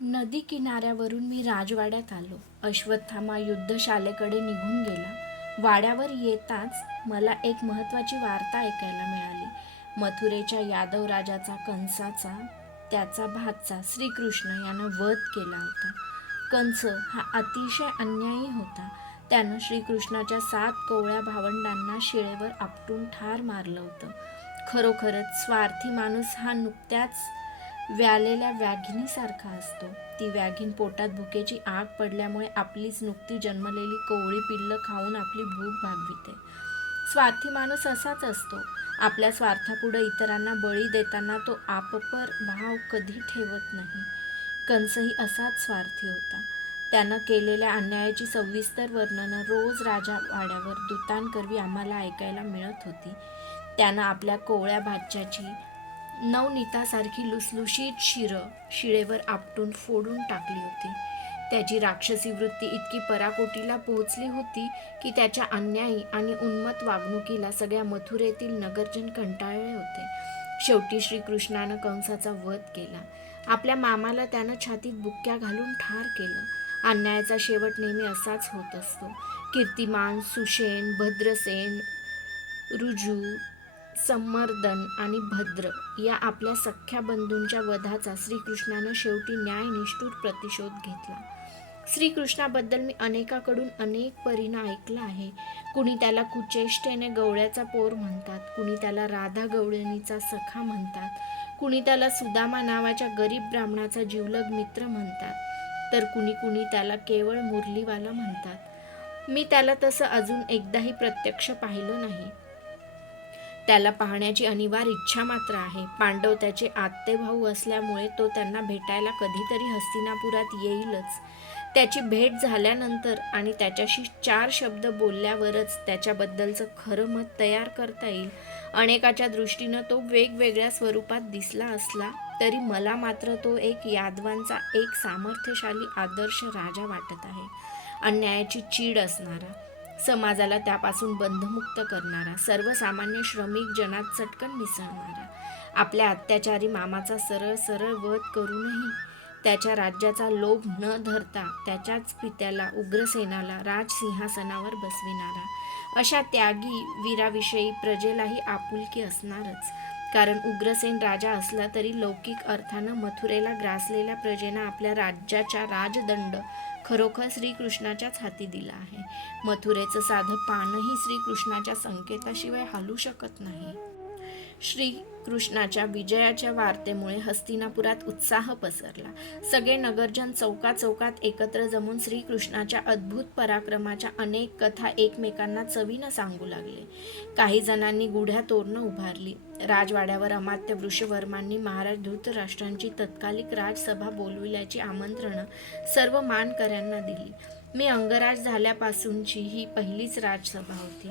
नदी किनाऱ्यावरून मी राजवाड्यात आलो. अश्वत्थामा युद्धशालेकडे निघून गेला. वाड्यावर येताच मला एक महत्त्वाची वार्ता ऐकायला मिळाली. मथुरेच्या यादव राजाचा कंसाचा त्याचा भातचा श्रीकृष्ण यानं वध केला होता. कंस हा अतिशय अन्यायी होता. त्यानं श्रीकृष्णाच्या सात कोवळ्या भावंडांना शिळेवर आपटून ठार मारलं होतं. खरोखरच स्वार्थी माणूस हा नुकत्याच व्यालेल्या व्याघिनीसारखा असतो. ती व्याघीन पोटात भुकेची आग पडल्यामुळे आपलीच नुकती जन्मलेली कोवळी पिल्लं खाऊन आपली भूक भागविते. स्वार्थी माणूस असाच असतो. आपल्या स्वार्थापुढं इतरांना बळी देताना तो आपपर भाव कधी ठेवत नाही. कंसही असाच स्वार्थी होता. त्यानं केलेल्या अन्यायाची सविस्तर वर्णनं रोज राजा वाड्यावर दूतांकरवी आम्हाला ऐकायला मिळत होती. त्यानं आपल्या कोवळ्या भाच्याची नवनीतासारखी लुसलुशीत शिरं शिळेवर आपटून फोडून टाकली होती. त्याची राक्षसी वृत्ती इतकी पराकोटीला पोहोचली होती की त्याच्या अन्यायी आणि उन्मत वागणुकीला सगळ्या मथुरेतील नगरजन कंटाळले होते. शेवटी श्रीकृष्णानं कंसाचा वध केला. आपल्या मामाला त्यानं छातीत बुक्क्या घालून ठार केलं. अन्यायाचा शेवट नेहमी असाच होत असतो. कीर्तिमान सुशेन भद्रसेन रुजू संमर्दन आणि भद्र या आपल्या सख्या बंधूंच्या वधाचा श्रीकृष्णानं शेवटी न्यायनिष्ठूर प्रतिशोध घेतला. श्रीकृष्णाबद्दल मी अनेकाकडून अनेक परीनं ऐकलं आहे. कुणी त्याला कुचेष्टेने गवळ्याचा पोर म्हणतात कुणी त्याला राधा गवळणीचा सखा म्हणतात कुणी त्याला सुदामा नावाच्या गरीब ब्राह्मणाचा जीवलग मित्र म्हणतात तर कुणी कुणी त्याला केवळ मुरलीवाला म्हणतात. मी त्याला तसं अजून एकदाही प्रत्यक्ष पाहिलं नाही. त्याला पाहण्याची अनिवार्य इच्छा मात्र आहे. पांडव त्याचे आत्ते भाऊ असल्यामुळे तो त्यांना भेटायला कधीतरी हस्तिनापुरात येईलच. त्याची भेट झाल्यानंतर आणि त्याच्याशी चार शब्द बोलल्यावरच त्याच्याबद्दलचं खरं मत तयार करता येईल. अनेकाच्या दृष्टीनं तो वेगवेगळ्या स्वरूपात दिसला असला तरी मला मात्र तो एक यादवांचा एक सामर्थ्यशाली आदर्श राजा वाटत आहे. अन्यायाची चीड असणारा. समाजाला त्यापासून बंधमुक्त करणारा सर्वसामान्य श्रमिक जनात चटकन मिसळणारा. आपल्या अत्याचारी मामाचा सरळ सरळ वध करूनही त्याच्या राज्याचा लोभ न धरता त्याच्याच पित्याला उग्रसेनाला राजसिंहासनावर बसविणारा. अशा त्यागी वीराविषयी प्रजेलाही आपुलकी असणारच. कारण उग्रसेन राजा असला तरी लौकिक अर्थानं मथुरेला ग्रासलेल्या प्रजेनं आपल्या राज्याच्या राजदंड खरोखर श्रीकृष्णाच्याच हाती दिला आहे. मथुरेचं साधं पानही श्रीकृष्णाच्या संकेताशिवाय हलू शकत नाही. श्रीकृष्णाच्या विजयाच्या वार्तेमुळे हस्तिनापुरात उत्साह पसरला. सगळे नगरजन चौका चौकात एकत्र जमून श्रीकृष्णाच्या अद्भुत पराक्रमाच्या अनेक कथा एकमेकांना चवीनं सांगू लागले. काही जणांनी गुढ्या तोरणं उभारली. राजवाड्यावर अमात्य वृषवर्मांनी महाराज धृतराष्ट्रांची तत्कालिक राजसभा बोलविल्याची आमंत्रणं सर्व मानकऱ्यांना दिली. मी अंगराज झाल्यापासूनची ही पहिलीच राजसभा होती.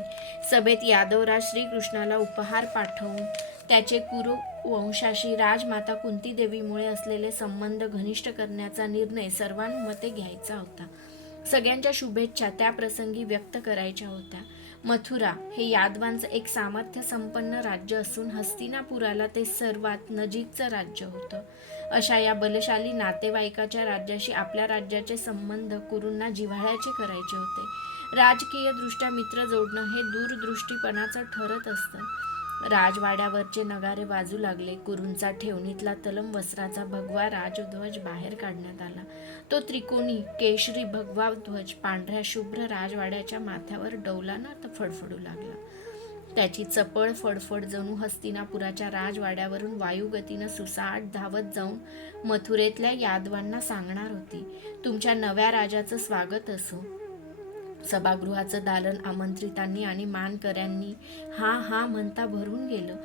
सभेत यादवराज श्रीकृष्णाला उपहार पाठवून त्याचे कुरु वंशाशी राजमाता कुंतीदेवीमुळे असलेले संबंध घनिष्ठ करण्याचा निर्णय सर्वांमते घ्यायचा होता. सगळ्यांच्या शुभेच्छा त्या प्रसंगी व्यक्त करायच्या होत्या. मथुरा हे यादवांचं एक सामर्थ्य संपन्न राज्य असून हस्तिनापुराला ते सर्वात नजीकचं राज्य होतं. अशा या बलशाली नातेवाईकाच्या राज्याशी आपल्या राज्याचे संबंध कुरूंना जिव्हाळ्याचे करायचे होते. राजकीय दृष्ट्या मित्र जोडणं हे दूरदृष्टीपणाचं ठरत असतं. राजवाड्यावरचे नगारे वाजू लागले. कुरूंचा ठेवणीतला तलम वस्त्राचा भगवा राजध्वज बाहेर काढण्यात आला. तो त्रिकोणी केशरी भगवा ध्वज पांढऱ्या शुभ्र राजवाड्याच्या माथ्यावर डौलानं फडफडू लागला. त्याची चपळ फडफड जणू हस्तिनापुराच्या राजवाड्यावरून वायुगतीनं सुसाट धावत जाऊन मथुरेतल्या यादवांना सांगणार होती. तुमच्या नव्या राजाचं स्वागत असो. सभागृहाचं दालन आमंत्रितांनी आणि मानकऱ्यांनी हा हा म्हणता भरून गेलं.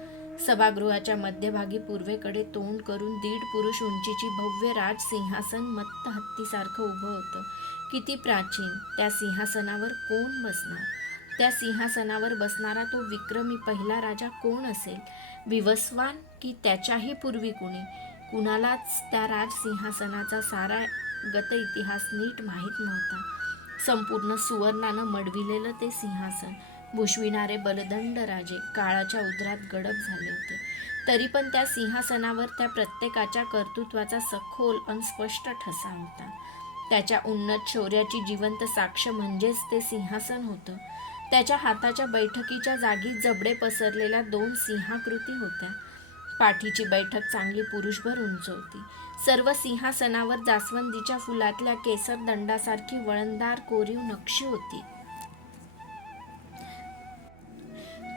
सभागृहाच्या मध्यभागी पूर्वेकडे तोंड करून दीड पुरुष उंचीची भव्य राज सिंहासन मत्त हत्तीसारखं उभं होतं. किती प्राचीन. त्या सिंहासनावर कोण बसणार? त्या सिंहासनावर बसणारा तो विक्रमी पहिला राजा कोण असेल? विवस्वान की त्याच्याही पूर्वी कुणी? कुणालाच त्या राजसिंहासनाचा सारा गत इतिहास नीट माहीत नव्हता. संपूर्ण सुवर्णानं मडविलेलं ते सिंहासन. भुशविणारे बलदंड राजे काळाच्या उदरात गडप झाले होते. तरी पण त्या सिंहासनावर त्या प्रत्येकाच्या कर्तृत्वाचा सखोल आणि स्पष्ट ठसा होता. त्याच्या उन्नत शौर्याची जिवंत साक्ष म्हणजेच ते सिंहासन होतं. त्याच्या हाताच्या बैठकीच्या जागी जबडे पसरलेल्या दोन सिंहाकृती होत्या. पाठीची बैठक चांगली पुरुषभर उंच होती सर्व सिंहासनावर जास्वंदीच्या फुलातल्या केसर दंडासारखी वळणदार कोरीव नक्षी होती.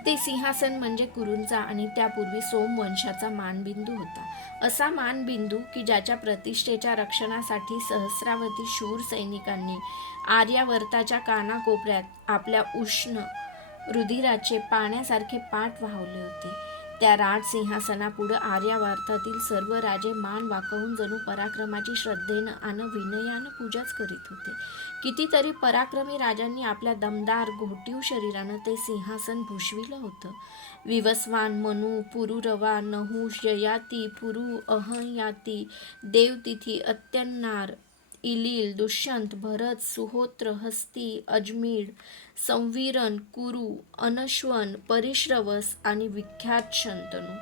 ते सिंहासन म्हणजे कुरूंचा आणि त्यापूर्वी सोमवंशाचा मानबिंदू होता. असा मानबिंदू की ज्याच्या प्रतिष्ठेच्या रक्षणासाठी सहस्रावधी शूर सैनिकांनी आर्यावर्ताच्या कानाकोपऱ्यात आपल्या उष्ण रुधिराचे पाण्यासारखे पाठ वाहवले होते. त्या राजसिंहासनापुढं आर्यावर्तातील सर्व राजे मान वाकवून जणू पराक्रमाची श्रद्धेनं आणि विनयानं पूजाच करीत होते. कितीतरी पराक्रमी राजांनी आपल्या दमदार घोटीव शरीरानं ते सिंहासन भूषविलं होतं. विवस्वान मनु पुरुरवा नहुष ययाती पुरु अहयाती देवतिथी अत्यन्नार इलील दुष्यंत भरत सुहोत्र हस्ती अजमीर संवीरन कुरु अनश्वन परिश्रवस आणि विख्यात शंतनू.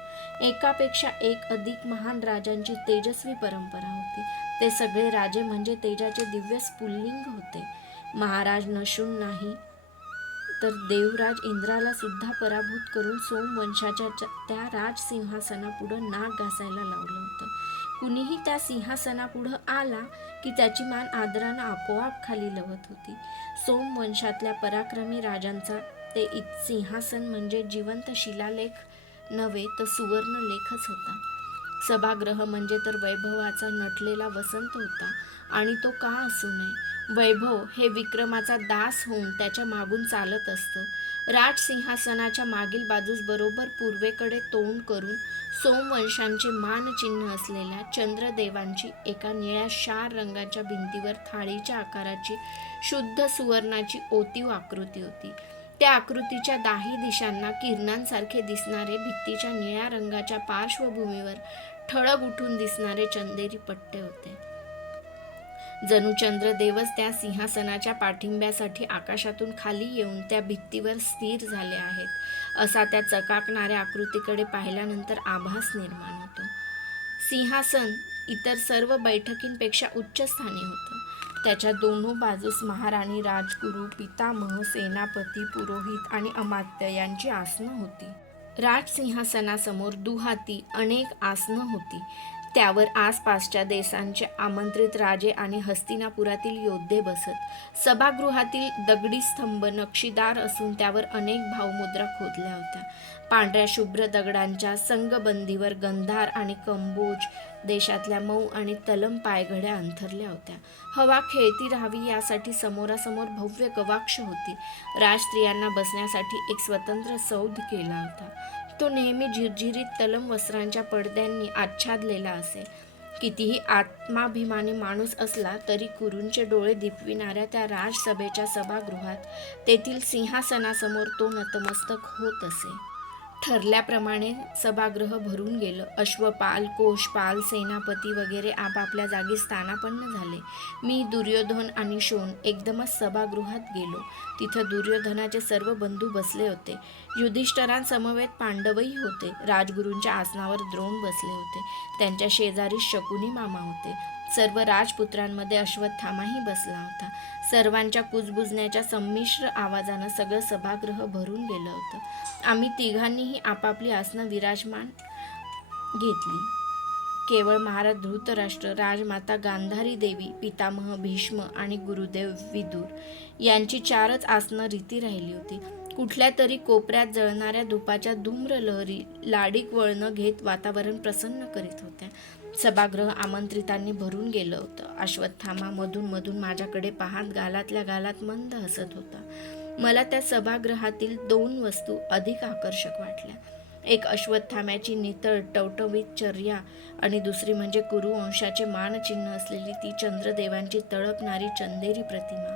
एकापेक्षा एक अधिक महान राजांची तेजस्वी परंपरा होती. ते सगळे राजे म्हणजे तेजाचे दिव्य स्फुल्लिंग होते. महाराज नशून नाही तर देवराज इंद्राला सुद्धा पराभूत करून सोमवंशाच्या त्या राजसिंहासनापुढं नाक घासायला लावलं होतं. कुणीही त्या सिंहासनापुढं आला की त्याची मान आदरानं आपोआप खाली लवत होती. सोमवंशातल्या पराक्रमी राजांचा ते इत सिंहासन म्हणजे जिवंत शिलालेख नव्हे तर सुवर्णलेखच होता. सभागृह म्हणजे तर वैभवाचा नटलेला वसंत होता आणि तो का असू नये? वैभव हे विक्रमाचा दास होऊन त्याच्या मागून चालत असतं. राजसिंहासनाच्या मागील बाजूस बरोबर पूर्वेकडे तोंड करून सोमवंशांचे मानचिन्ह असलेल्या चंद्रदेवांची एका निळ्या शार रंगाच्या भिंतीवर थाळीच्या आकाराची शुद्ध सुवर्णाची ओतीव आकृती होती. त्या आकृतीच्या दाही दिशांना किरणांसारखे दिसणारे भित्तीच्या निळ्या रंगाच्या पार्श्वभूमीवर ठळक उठून दिसणारे चंदेरी पट्टे होते. जणू चंद्रदेवच त्या सिंहासनाच्या पाठिंब्यासाठी आकाशातून खाली येऊन त्या भित्तीवर स्थिर झाले आहेत. असा त्या चकाकणाऱ्या आकृतीकडे पाहिल्यानंतर आभास निर्माण होतो. सिंहासन इतर सर्व बैठकींपेक्षा उच्च स्थानी होतं. त्याच्या दोन्ही बाजूस महाराणी राजगुरू पितामह सेनापती पुरोहित आणि अमात्य यांची आसनं होती. राजसिंहासनासमोर दुहाती अनेक आसनं होती. त्यावर आसपासच्या देशांचे आमंत्रित राजे आणि हस्तिनापुरातील योद्धे बसत. सभागृहातील दगडी स्तंभ नक्षीदार असून त्यावर अनेक भावमुद्रा खोदल्या होत्या. पांढऱ्या शुभ्र दगडांच्या संगबंदीवर गंधार आणि कंबोज देशातल्या मऊ आणि तलम पायघड्या अंथरल्या होत्या. हवा खेळती राहावी यासाठी समोरासमोर भव्य गवाक्ष होती. राजस्त्रियांना बसण्यासाठी एक स्वतंत्र सौध केला होता. तो नेहमी झिरझिरीत तलम वस्त्रांच्या पडद्यांनी आच्छादलेला असे कितीही आत्माभिमानी माणूस असला तरी कुरूंचे डोळे दिपविणाऱ्या त्या राजसभेच्या सभागृहात तेथील सिंहासनासमोर तो नतमस्तक होत असे. ठरल्याप्रमाणे सभागृह भरून गेलं. अश्वपाल कोशपाल सेनापती वगैरे आपापल्या जागी स्थानापन्न झाले. मी दुर्योधन आणि शोन एकदमच सभागृहात गेलो. तिथं दुर्योधनाचे सर्व बंधू बसले होते. युधिष्ठरांसमवेत पांडवही होते. राजगुरूंच्या आसनावर द्रोण बसले होते. त्यांच्या शेजारी शकुनी मामा होते. सर्व राजपुत्रांमध्ये अश्वत्थामाही बसला होता. सर्वांच्या कुजबुजण्याच्या संमिश्र आवाजानं सगळं सभागृह भरून गेलं होतं. आम्ही तिघांनीही आपापली आसनं विराजमान घेतली. केवळ महाराज धृतराष्ट्र राजमाता गांधारी देवी पितामह भीष्म आणि गुरुदेव विदुर यांची चारच आसनं रीती राहिली होती. कुठल्या तरी कोपऱ्यात जळणाऱ्या धुपाच्या धूम्र लहरी लाडीक वळणं घेत वातावरण प्रसन्न करीत होत्या. सभागृह आमंत्रितांनी भरून गेलं होतं. अश्वत्थामा मधून मधून माझ्याकडे पाहत गालातल्या गालात मंद हसत होता. मला त्या सभागृहातील दोन वस्तू अधिक आकर्षक वाटल्या. एक अश्वत्थाम्याची नितळ टवटवीत चर्या आणि दुसरी म्हणजे कुरुवंशाचे मानचिन्ह असलेली ती चंद्रदेवांची तळपणारी चंदेरी प्रतिमा.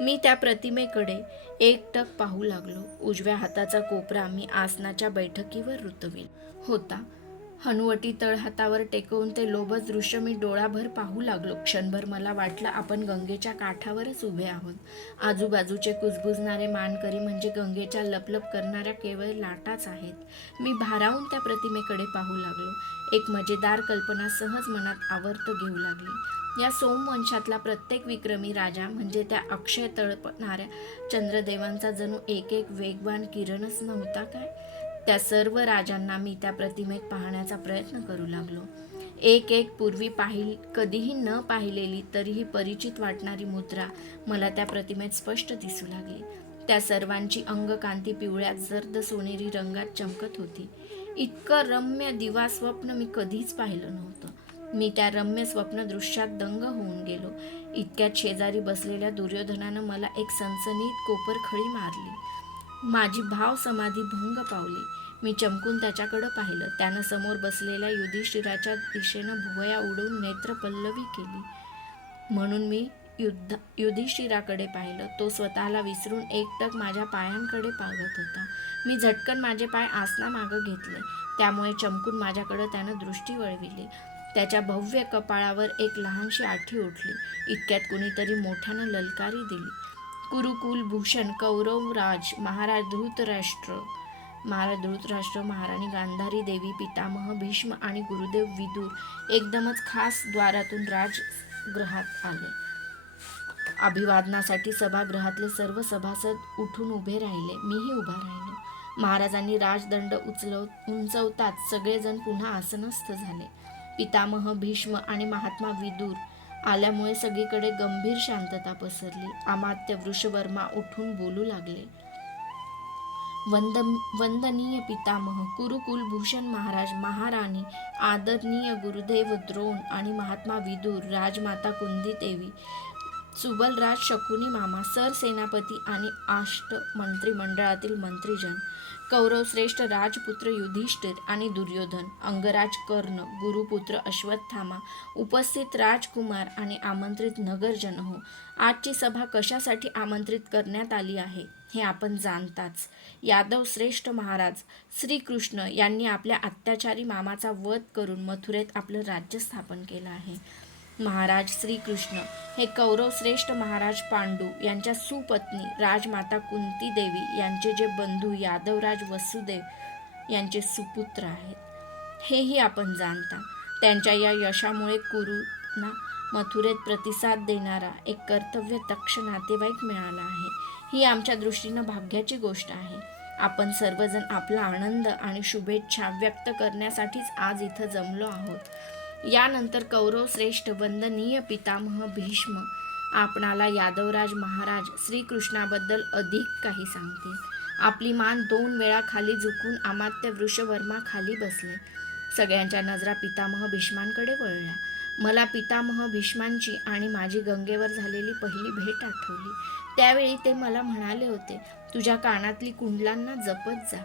मी त्या प्रतिमेकडे एकटक पाहू लागलो. उजव्या हाताचा कोपरा मी आसनाच्या बैठकीवर रुतविल होता. हनुवटी तळ हातावर टेकवून ते लोभस दृश्य मी डोळाभर पाहू लागलो. क्षणभर मला वाटलं आपण गंगेच्या काठावरच उभे आहोत. आजूबाजूचे कुजबुजणारे मानकरी म्हणजे गंगेच्या लपलप करणाऱ्या केवळ लाटाच आहेत. मी भारावून त्या प्रतिमेकडे पाहू लागलो. एक मजेदार कल्पना सहज मनात आवर्त घेऊ लागली. या सोमवंशातला प्रत्येक विक्रमी राजा म्हणजे त्या अक्षय तळपणाऱ्या चंद्रदेवांचा जणू एक एक वेगवान किरणच नव्हता काय? त्या सर्व राजांना मी त्या प्रतिमेत पाहण्याचा प्रयत्न करू लागलो. एक एक पूर्वी पाहिल कधीही न पाहिलेली तरीही परिचित वाटणारी मुद्रा मला त्या प्रतिमेत स्पष्ट दिसू लागली. त्या सर्वांची अंगकांती पिवळ्या जर्द सोनेरी रंगात चमकत होती. इतकं रम्य दिवा स्वप्न मी कधीच पाहिलं नव्हतं. मी त्या रम्य स्वप्न दृश्यात दंग होऊन गेलो. इतक्यात शेजारी बसलेल्या दुर्योधनानं मला एक सनसनीत कोपरखळी मारली. माझी भाव समाधी भंग पावली. मी चमकून त्याच्याकडं पाहिलं. त्यानं समोर बसलेल्या युधिष्ठिराच्या दिशेनं भुवया उडवून नेत्र पल्लवी केली. म्हणून मी युद्ध युधिष्ठिराकडे पाहिलं. तो स्वतःला विसरून एकटक माझ्या पायांकडे पागत होता. मी झटकन माझे पाय आसनामागं घेतले. त्यामुळे चमकून माझ्याकडं त्यानं दृष्टी वळविली. त्याच्या भव्य कपाळावर एक लहानशी आठी उठली. इतक्यात कुणीतरी मोठ्यानं ललकारी दिली. गुरुकुल भूषण कौरवराज महाराज धृतराष्ट्र. महाराज धृतराष्ट्र महाराणी गांधारी देवी पितामह भीष्म आणि गुरुदेव विदूर एकदमच खास द्वारातून राजगृहात आले. अभिवादनासाठी सभागृहातले सर्व सभासद उठून उभे राहिले. मीही उभा राहिलो. महाराजांनी राजदंड उचलव उंचवताच सगळेजण पुन्हा आसनस्थ झाले. पितामह भीष्म आणि महात्मा विदूर आल्यामुळे सगळीकडे गंभीर शांतता पसरली. अमात्य वृषवर्मा उठून बोलू लागले. वंद वंदनीय पितामह कुरुकुलभूषण महाराज महाराणी आदरणीय गुरुदेव द्रोण आणि महात्मा विदूर राजमाता कुंदी देवी सुबलराज शकुनी मामा सरसेनापती आणि आष्ट मंत्रिमंडळातील मंत्रीजन कौरवश्रेष्ठ राजपुत्र युधिष्ठिर आणि दुर्योधन अंगराज कर्ण गुरुपुत्र अश्वत्थामा उपस्थित राजकुमार आणि आमंत्रित नगरजन हो. आजची सभा कशासाठी आमंत्रित करण्यात आली आहे हे आपण जाणताच. यादव श्रेष्ठ महाराज श्रीकृष्ण यांनी आपल्या अत्याचारी मामाचा वध करून मथुरेत आपलं राज्य स्थापन केलं आहे. महाराज श्रीकृष्ण हे कौरव श्रेष्ठ महाराज पांडू यांच्या सुपत्नी राजमाता कुंती देवी यांचे जे बंधू यादवराज वसुदेव यांचे सुपुत्र आहेत. हेही आपण जाणता. त्यांच्या या यशामुळे कुरुना मथुरेत प्रतिसाद देणारा एक कर्तव्य तक्ष नातेवाईक मिळाला आहे. ही आमच्या दृष्टीनं भाग्याची गोष्ट आहे. आपण सर्वजण आपला आनंद आणि शुभेच्छा व्यक्त करण्यासाठीच आज इथं जमलो आहोत. यानंतर कौरव श्रेष्ठ वंदनीय पितामह भीष्म आपणाला यादवराज महाराज श्रीकृष्णाबद्दल अधिक काही सांगतील आपली मान दोन वेळा खाली झुकून अमात्य वृषवर्मा खाली बसले. सगळ्यांच्या नजरा पितामह भीष्मांकडे वळल्या. मला पितामह भीष्मांची आणि माझी गंगेवर झालेली पहिली भेट आठवली. त्यावेळी ते मला म्हणाले होते तुझ्या कानातली कुंडलांना जपत जा.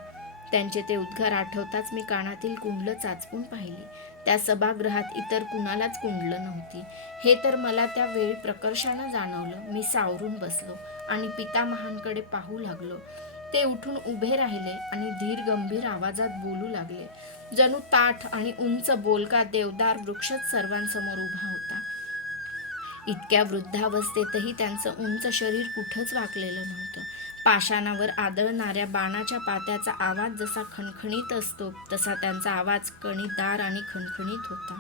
त्यांचे ते उद्गार आठवताच मी कानातील कुंडलं चाचपून पाहिली. त्या सभागृहात इतर कुणालाच कुंडलं नव्हती. हे तर मला त्या वेळी प्रकर्षानं जाणवलं. मी सावरून बसलो आणि पितामहांकडे पाहू लागलो. ते उठून उभे राहिले आणि धीर गंभीर आवाजात बोलू लागले. जणू ताठ आणि उंच बोलका देवदार वृक्षच सर्वांसमोर उभा होता. इतक्या वृद्धावस्थेतही त्यांचं उंच शरीर कुठंच वाकलेलं नव्हतं. पाषाणावर आदळणाऱ्या बाणाच्या पात्याचा आवाज जसा खणखणीत असतो तसा त्यांचा आवाज कणीदार आणि खणखणीत होता.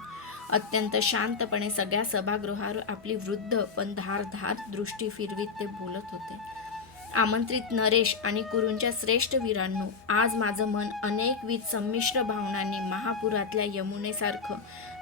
अत्यंत शांतपणे सगळ्या सभागृहावर आपली वृद्ध पण धारधार दृष्टी फिरवीत ते बोलत होते. आमंत्रित नरेश आणि कुरूंच्या श्रेष्ठ वीरांनो आज माझं मन अनेकविध संमिश्र भावनांनी महापुरातल्या यमुनेसारखं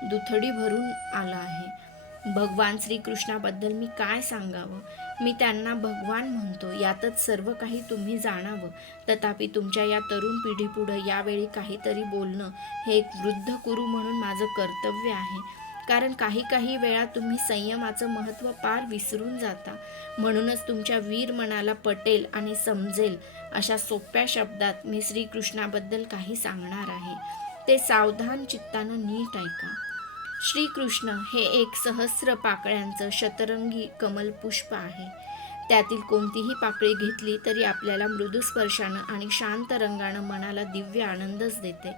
दुथडी भरून आलं आहे. भगवान श्रीकृष्णाबद्दल मी काय सांगावं? मी त्यांना भगवान म्हणतो. यातच सर्व काही तुम्ही जाणावं. तथापि तुमच्या या तरुण पिढीपुढं यावेळी काहीतरी बोलणं हे एक वृद्ध गुरु म्हणून माझं कर्तव्य आहे. कारण काही काही वेळा तुम्ही संयमाचं महत्त्व पार विसरून जाता. म्हणूनच तुमच्या वीर मनाला पटेल आणि समजेल अशा सोप्या शब्दात मी श्रीकृष्णाबद्दल काही सांगणार आहे. ते सावधान चित्तानं नीट ऐका. श्रीकृष्ण हे एक सहस्र पाकळ्यांचं शतरंगी कमल पुष्प आहे. त्यातील कोणतीही पाकळी घेतली तरी आपल्याला मृदू स्पर्शानं आणि शांत रंगानं मनाला दिव्य आनंदच देते.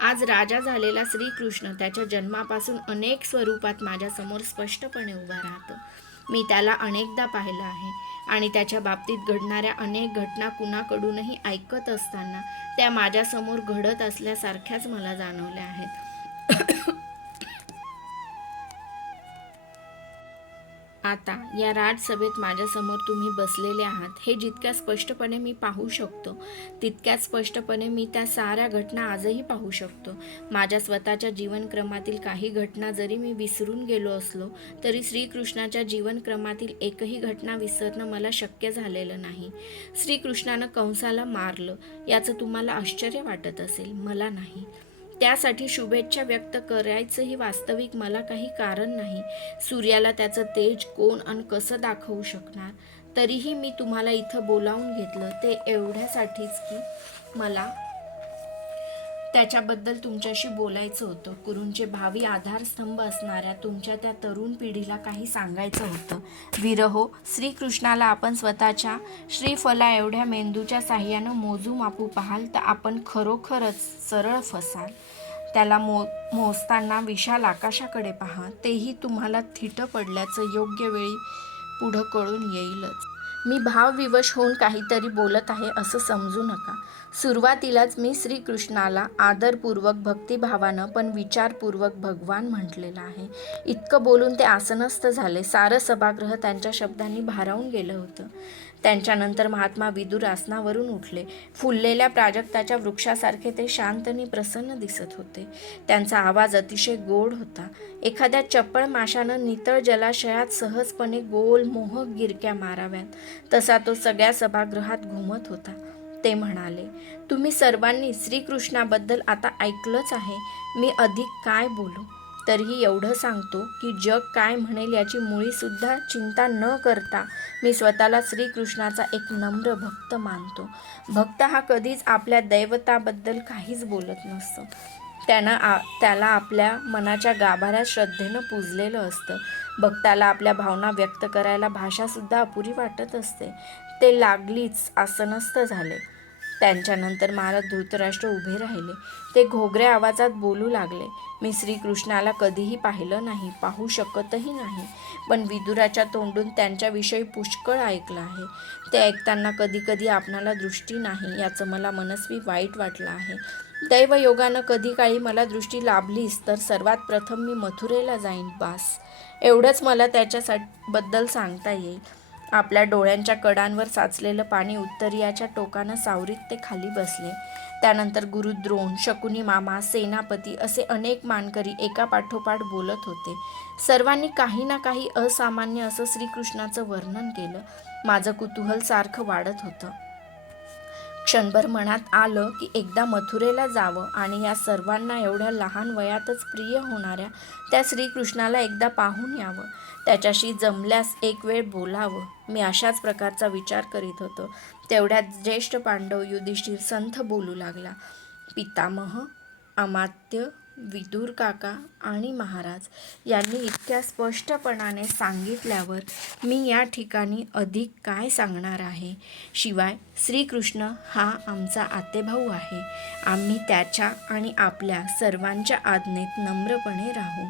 आज राजा झालेला श्रीकृष्ण त्याच्या जन्मापासून अनेक स्वरूपात माझ्यासमोर स्पष्टपणे उभा राहतो. मी त्याला अनेकदा पाहिलं आहे आणि त्याच्या बाबतीत घडणाऱ्या अनेक घटना कुणाकडूनही ऐकत असताना त्या माझ्यासमोर घडत असल्यासारख्याच मला जाणवल्या आहेत. आता या राजसभेत माझ्यासमोर तुम्ही बसलेले आहात हे जितक्या स्पष्टपणे मी पाहू शकतो तितक्याच स्पष्टपणे मी त्या साऱ्या घटना आजही पाहू शकतो. माझ्या स्वतःच्या जीवनक्रमातील काही घटना जरी मी विसरून गेलो असलो तरी श्रीकृष्णाच्या जीवनक्रमातील एकही घटना विसरणं मला शक्य झालेलं नाही. श्रीकृष्णानं कंसाला मारलं याचं तुम्हाला आश्चर्य वाटत असेल? मला नाही. त्यासाठी शुभेच्छा व्यक्त करायचंही वास्तविक मला काही कारण नाही. सूर्याला त्याचं तेज कोण आणि कसं दाखवू शकणार? तरीही मी तुम्हाला इथं बोलावून घेतलं ते एवढ्यासाठीच की मला त्याच्याबद्दल तुमच्याशी बोलायचं होतं. कुरूंचे भावी आधारस्तंभ असणाऱ्या तुमच्या त्या तरुण पिढीला काही सांगायचं होतं. विरहो श्रीकृष्णाला आपण स्वतःच्या श्रीफला एवढ्या मेंदूच्या साह्यानं मोजू मापू पाहाल तर आपण खरोखरच सरळ फसाल. त्याला मो मोजताना विशाल आकाशाकडे पहा. तेही तुम्हाला थिटं पडल्याचं योग्य वेळी पुढं कळून येईलच. मी भावविवश होऊन काहीतरी बोलत आहे असं समजू नका. सुरुवातीलाच मी श्रीकृष्णाला आदरपूर्वक भक्तिभावानं पण विचारपूर्वक भगवान म्हटलेलं आहे. इतकं बोलून ते आसनस्थ झाले. सारं सभागृह त्यांच्या शब्दांनी भारावून गेलं होतं. त्यांच्यानंतर महात्मा विदुर आसनावरून उठले. फुललेल्या प्राजक्ताच्या वृक्षासारखे ते शांत आणि प्रसन्न दिसत होते. त्यांचा आवाज अतिशय गोड होता. एखाद्या चप्पळ माशानं नितळ जलाशयात सहजपणे गोल मोहक गिरक्या माराव्यात. तसा तो सगळ्या सभागृहात घुमत होता. ते म्हणाले तुम्ही सर्वांनी श्रीकृष्णाबद्दल आता ऐकलंच आहे. मी अधिक काय बोलू? तरीही एवढं सांगतो की जग काय म्हणेल याची मुळीसुद्धा चिंता न करता मी स्वतःला श्रीकृष्णाचा एक नम्र भक्त मानतो. भक्त हा कधीच आपल्या दैवताबद्दल काहीच बोलत नसतो. त्यानं आ त्याला आपल्या मनाच्या गाभाऱ्यात श्रद्धेनं पूजलेलं असतं. भक्ताला आपल्या भावना व्यक्त करायला भाषासुद्धा अपुरी वाटत असते. ते लागलीच आसनस्थ झाले. त्यांच्यानंतर महाराज धृतराष्ट्र उभे राहिले. ते घोगऱ्या आवाजात बोलू लागले. मी श्रीकृष्णाला कधीही पाहिलं नाही पाहू शकतही नाही. पण विदुराच्या तोंडून त्यांच्याविषयी पुष्कळ ऐकलं आहे. ते ऐकताना कधीकधी आपणाला दृष्टी नाही याचं मला मनस्वी वाईट वाटलं आहे. दैवयोगानं कधी काळी मला दृष्टी लाभलीच तर सर्वात प्रथम मी मथुरेला जाईन बास. एवढंच मला त्याच्यासाठी बद्दल सांगता येईल. आपल्या डोळ्यांच्या कडांवर साचलेलं पाणी उत्तरीयाच्या टोकानं सावरीत ते खाली बसले. त्यानंतर गुरुद्रोण शकुनी मामा सेनापती असे अनेक मानकरी एका पाठोपाठ बोलत होते. सर्वांनी काही ना काही असामान्य असं श्रीकृष्णाचं वर्णन केलं. माझं कुतूहल सारखं वाढत होतं. क्षणभर मनात आलं की एकदा मथुरेला जावं आणि या सर्वांना एवढ्या लहान वयातच प्रिय होणाऱ्या त्या श्रीकृष्णाला एकदा पाहून यावं. त्याच्याशी जमल्यास एक वेळ बोलावं. मी अशाच प्रकारचा विचार करीत होतो. तेवढ्यात ज्येष्ठ पांडव युधिष्ठिर संथ बोलू लागला. पितामह अमात्य विदूर काका आणि महाराज यांनी इतक्या स्पष्टपणाने सांगितल्यावर मी या ठिकाणी अधिक काय सांगणार आहे? शिवाय श्रीकृष्ण हा आमचा आतेभाऊ आहे. आम्ही त्याच्या आणि आपल्या सर्वांच्या आज्ञेत नम्रपणे राहू.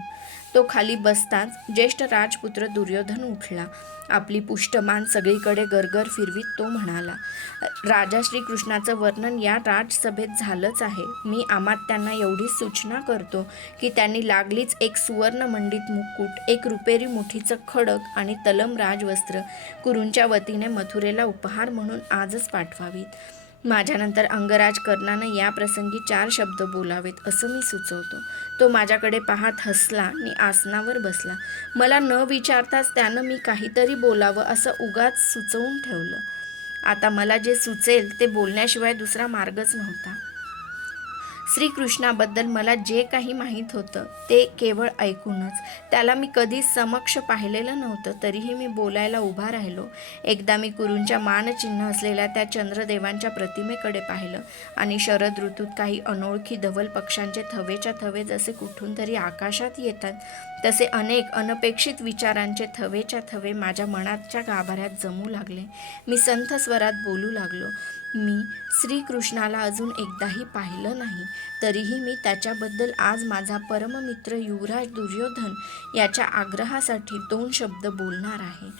तो खाली बसताच ज्येष्ठ राजपुत्र दुर्योधन उठला. आपली पुष्टमान सगळीकडे गरगर फिरवीत तो म्हणाला राजा श्रीकृष्णाचं वर्णन या राजसभेत झालंच आहे. मी आमात्यांना एवढी सूचना करतो की त्यांनी लागलीच एक सुवर्णमंडित मुकुट एक रुपेरी मुठीचं खडक आणि तलम राजवस्त्र कुरूंच्या वतीने मथुरेला उपहार म्हणून आजच पाठवावीत. माझ्यानंतर अंगराज कर्णानं या प्रसंगी चार शब्द बोलावेत असं मी सुचवतो. तो माझ्याकडे पाहत हसला आणि आसनावर बसला. मला न विचारताच त्यानं मी काहीतरी बोलावं असं उगाच सुचवून ठेवलं. आता मला जे सुचेल ते बोलण्याशिवाय दुसरा मार्गच नव्हता. श्रीकृष्णाबद्दल मला जे काही माहीत होतं ते केवळ ऐकूनच. त्याला मी कधीच समक्ष पाहिलेलं नव्हतं तरीही मी बोलायला उभा राहिलो. एकदा मी कुरूंच्या मानचिन्ह असलेल्या त्या चंद्रदेवांच्या प्रतिमेकडे पाहिलं आणि शरद ऋतूत काही अनोळखी धवल पक्ष्यांचे थवेच्या थवे जसे कुठून तरी आकाशात येतात तसे अनेक अनपेक्षित विचारांचे थवेच्या थवे माझ्या मनाच्या गाभाऱ्यात जमू लागले. मी संत स्वरात बोलू लागलो. मी श्रीकृष्णाला अजून एकदाही पाहिलं नाही तरीही मी त्याच्याबद्दल आज माझा परममित्र युवराज दुर्योधन याच्या आग्रहासाठी दोन शब्द बोलणार आहे.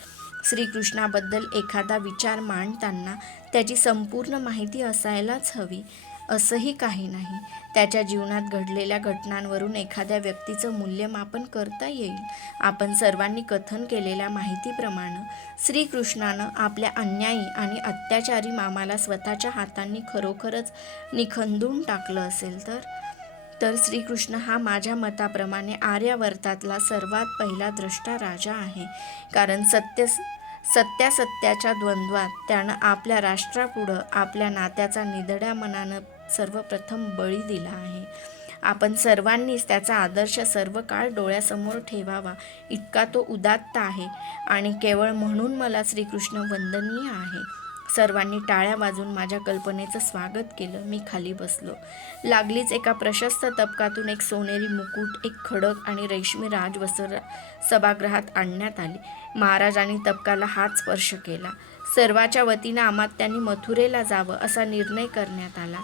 श्रीकृष्णाबद्दल एखादा विचार मांडताना त्याची संपूर्ण माहिती असायलाच हवी. असंही काही नाही. त्याच्या जीवनात घडलेल्या घटनांवरून एखाद्या व्यक्तीचं मूल्यमापन करता येईल. आपण सर्वांनी कथन केलेल्या माहितीप्रमाणे श्रीकृष्णानं आपल्या अन्यायी आणि अत्याचारी मामाला स्वतःच्या हातांनी खरोखरच निखंदून टाकलं असेल तर? तर श्रीकृष्ण हा माझ्या मताप्रमाणे आर्यावर्तातला सर्वात पहिला द्रष्टा राजा आहे. कारण सत्य सत्यासत्याच्या द्वंद्वात त्यानं आपल्या राष्ट्रापुढं आपल्या नात्याचा निधड्या मनानं सर्वप्रथम बळी दिला आहे. आपण सर्वांनीच त्याचा आदर्श सर्व काळ डोळ्यासमोर ठेवावा इतका तो उदात्त आहे आणि केवळ म्हणून मला श्रीकृष्ण वंदनीय आहे. सर्वांनी टाळ्या वाजून माझ्या कल्पनेचं स्वागत केलं. मी खाली बसलो. लागलीच एका प्रशस्त तबकातून एक सोनेरी मुकुट एक खडक आणि रेशमी राजवसर सभागृहात आणण्यात आली. महाराजांनी तबकाला हात स्पर्श केला. सर्वाच्या वतीनं अमात्यांनी मथुरेला जावं असा निर्णय करण्यात आला.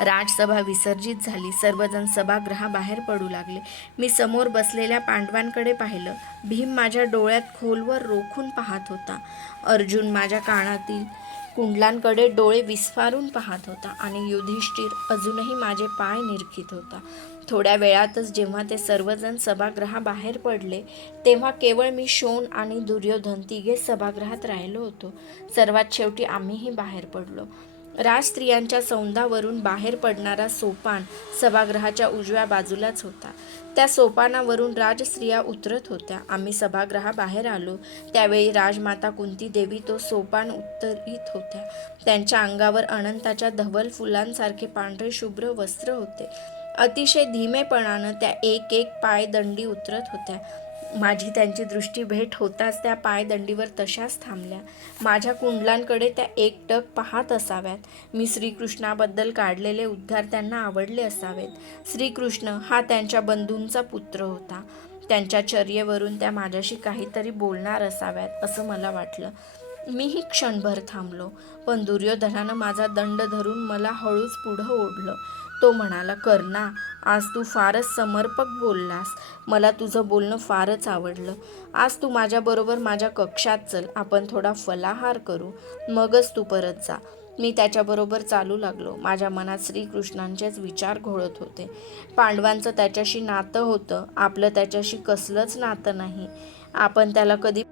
राजसभा विसर्जित झाली. सर्वजण सभागृहाबाहेर पडू लागले. मी समोर बसलेल्या पांडवांकडे पाहिलं. भीम माझ्या डोळ्यात खोलवर रोखून पाहत होता. अर्जुन माझ्या कानातील कुंडलांकडे डोळे विस्फारून पाहत होता आणि युधिष्ठिर अजूनही माझे पाय निरखित होता. थोड्या वेळातच जेव्हा ते सर्वजण सभागृहाबाहेर पडले तेव्हा केवळ मी शोन आणि दुर्योधन तिघे सभागृहात राहिलो होतो. सर्वात शेवटी आम्हीही बाहेर पडलो. राजस्त्रियांच्या सौंदावरून बाहेर पडणारा सोपान सभागृहाच्या उजव्या बाजूलाच होता. त्या सोपानावरून राजस्त्रिया उतरत होत्या. आम्ही सभागृहाबाहेर आलो. त्यावेळी राजमाता कुंती देवी तो सोपान उत्तरित होत्या. त्यांच्या अंगावर अनंताच्या धवल फुलांसारखे पांढरे शुभ्र वस्त्र होते. अतिशय धीमेपणानं त्या एक एक पायदंडी उतरत होत्या. माझी त्यांची दृष्टी भेट होताच त्या पायदंडीवर तशाच थांबल्या. माझ्या कुंडलांकडे त्या एकटक पाहत असाव्यात. मी श्रीकृष्णाबद्दल काढलेले उद्गार त्यांना आवडले असावेत. श्रीकृष्ण हा त्यांच्या बंधूंचा पुत्र होता. त्यांच्या चर्येवरून त्या माझ्याशी काहीतरी बोलणार असाव्यात असं मला वाटलं. मीही क्षणभर थांबलो पण दुर्योधनानं माझा दंड धरून मला हळूच पुढं ओढलं. तो म्हणाला कर्णा आज तू फारच समर्पक बोललास. मला तुझं बोलणं फारच आवडलं. आज तू माझ्याबरोबर माझ्या कक्षात चल. आपण थोडा फलाहार करू. मगच तू परत जा. मी त्याच्याबरोबर चालू लागलो. माझ्या मनात श्रीकृष्णांचेच विचार घोळत होते. पांडवांचं त्याच्याशी नातं होतं. आपलं त्याच्याशी कसलंच नातं नाही. आपण त्याला कधी